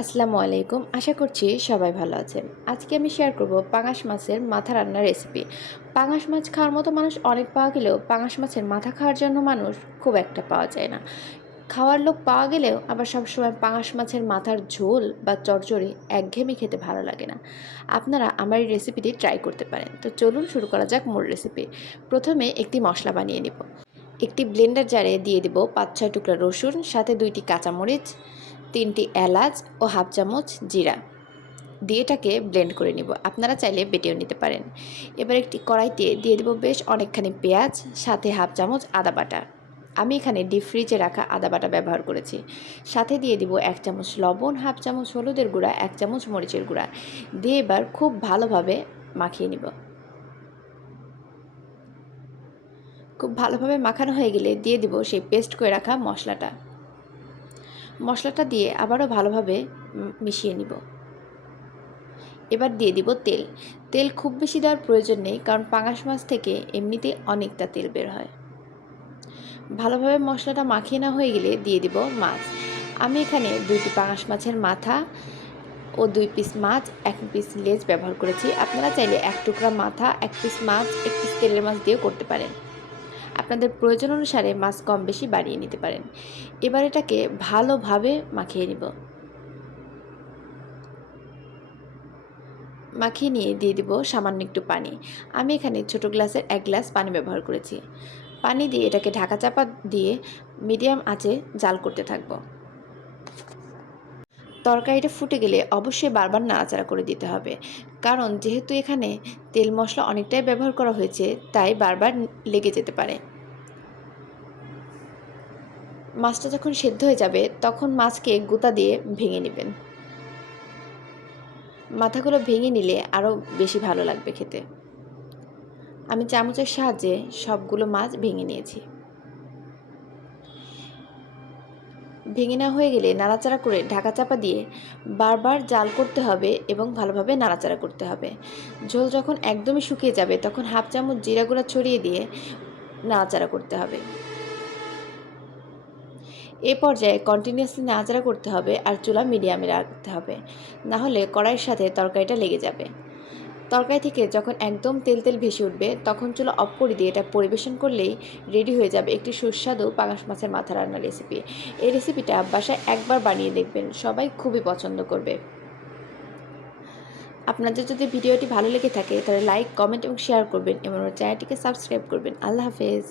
আসসালামু আলাইকুম। আশা করছি সবাই ভালো আছেন। আজকে আমি শেয়ার করব পাঙাশ মাছের মাথা রান্নার রেসিপি। পাঙাশ মাছ খাওয়ার মতো মানুষ অনেক পাওয়া গেলেও পাঙাশ মাছের মাথা খাওয়ার জন্য মানুষ খুব একটা পাওয়া যায় না। খাওয়ার লোক পাওয়া গেলেও আবার সবসময় পাঙাশ মাছের মাথার ঝোল বা চচ্চড়ি একঘেয়েমি খেতে ভালো লাগে না। আপনারা আমার এই রেসিপিটি ট্রাই করতে পারেন। তো চলুন শুরু করা যাক মূল রেসিপি। প্রথমে একটি মশলা বানিয়ে নিব। একটি ব্লেন্ডার জারে দিয়ে দিব ৫-৬ টুকরা রসুন, সাথে ২টি কাঁচামরিচ, ৩টি এলাচ ও হাফ চামচ জিরা দিয়ে এটাকে ব্লেন্ড করে নিব। আপনারা চাইলে বেটেও নিতে পারেন। এবার একটি কড়াইতে দিয়ে দেব বেশ অনেকখানি পেঁয়াজ, সাথে হাফ চামচ আদা বাটা। আমি এখানে ডিপ ফ্রিজে রাখা আদা বাটা ব্যবহার করেছি। সাথে দিয়ে দিব ১ চামচ লবণ, হাফ চামচ হলুদের গুঁড়া, ১ চামচ মরিচের গুঁড়া দিয়ে এবার খুব ভালোভাবে মাখিয়ে নিব। খুব ভালোভাবে মাখানো হয়ে গেলে দিয়ে দিব সেই পেস্ট করে রাখা মশলাটা। মশলাটা দিয়ে আবারও ভালোভাবে মিশিয়ে নিব। এবার দিয়ে দিব তেল। তেল খুব বেশি দেওয়ার প্রয়োজন নেই, কারণ পাঙাশ মাছ থেকে এমনিতেই অনেকটা তেল বের হয়। ভালোভাবে মশলাটা মাখিয়ে না হয়ে গেলে দিয়ে দিব মাছ। আমি এখানে ২টি পাঙাশ মাছের মাথা ও ২ পিস মাছ, ১ পিস লেজ ব্যবহার করেছি। আপনারা চাইলে ১ টুকরা মাথা, ১ পিস মাছ, ১ পিস তেলের মাছ দিয়েও করতে পারেন। আপনাদের প্রয়োজন অনুসারে মাছ কম বেশি বাড়িয়ে নিতে পারেন। এবার এটাকে ভালোভাবে মাখিয়ে নিব। মাখিয়ে নিয়ে দিয়ে দিব সামান্য একটু পানি। আমি এখানে ছোট গ্লাসের ১ গ্লাস পানি ব্যবহার করেছি। পানি দিয়ে এটাকে ঢাকা চাপা দিয়ে মিডিয়াম আঁচে জাল করতে থাকব। তরকারিটা ফুটে গেলে অবশ্যই বারবার নাড়াচাড়া করে দিতে হবে, কারণ যেহেতু এখানে তেল মশলা অনেকটাই ব্যবহার করা হয়েছে, তাই বারবার লেগে যেতে পারে। মাছটা যখন সেদ্ধ হয়ে যাবে তখন মাছকে গুঁতা দিয়ে ভেঙে নেবেন। মাথাগুলো ভেঙে নিলে আরও বেশি ভালো লাগবে খেতে। আমি চামচের সাহায্যে সবগুলো মাছ ভেঙে নিয়েছি। ভেঙে নেওয়া হয়ে গেলে নাড়াচাড়া করে ঢাকা চাপা দিয়ে বারবার জাল করতে হবে এবং ভালোভাবে নাড়াচাড়া করতে হবে। ঝোল যখন একদমই শুকিয়ে যাবে তখন হাফ চামচ জিরা গুঁড়া ছড়িয়ে দিয়ে নাড়াচাড়া করতে হবে। এ পর্যায়ে কন্টিনিউয়াসলি নাড়াচাড়া করতে হবে আর চুলা মিডিয়ামে রাখতে হবে, না হলে কড়াইয়ের সাথে তরকারিটা লেগে যাবে। তরকারি থেকে যখন একদম তেল তেল ভেসে উঠবে তখন চুলা অফ করে দিয়ে এটা পরিবেশন করলেই রেডি হয়ে যাবে একটি সুস্বাদু পাঙাশ মাছের মাথা রান্নার রেসিপি। এই রেসিপিটা বাসায় একবার বানিয়ে দেখবেন, সবাই খুবই পছন্দ করবে। আপনাদের যদি ভিডিওটি ভালো লেগে থাকে তাহলে লাইক, কমেন্ট এবং শেয়ার করবেন এবং আমার চ্যানেলটিকে সাবস্ক্রাইব করবেন। আল্লাহ হাফেজ।